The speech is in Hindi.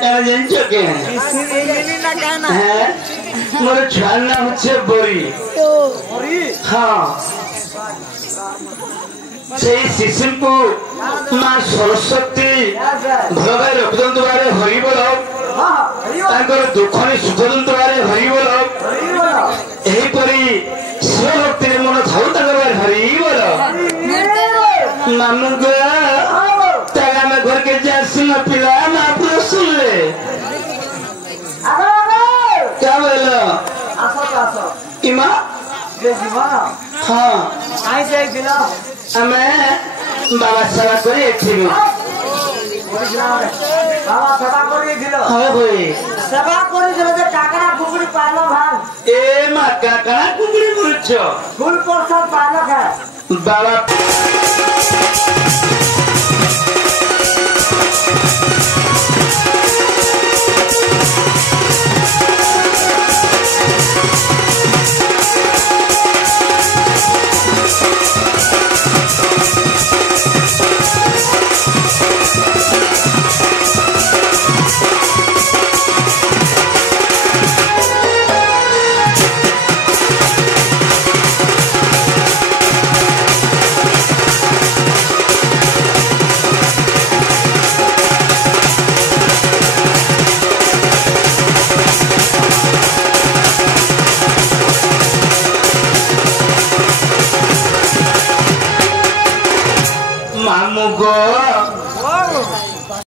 कहना जानছো के मोर छुआर नाम হচ্ছে বরি हाँ से शिशिमपु माँ सरस्वती घर रखुद बारे हरि बोल दुखनी सुख बारे हरि बोल यहीपरी शिव भक्ति मन थाऊ बारे हरि बोल मामू आम घर के जासिन पिला महापुर सुनले क्या बोल इमा हाँ हमें बाबा सेवा करी बाबा सेवा करी हाँ भाई सेवा करी काकड़ा कुकुड़ी पालो भाग ए मा काकड़ा कुकुड़ी बोलছো फूल प्रसाद पालो है बाबा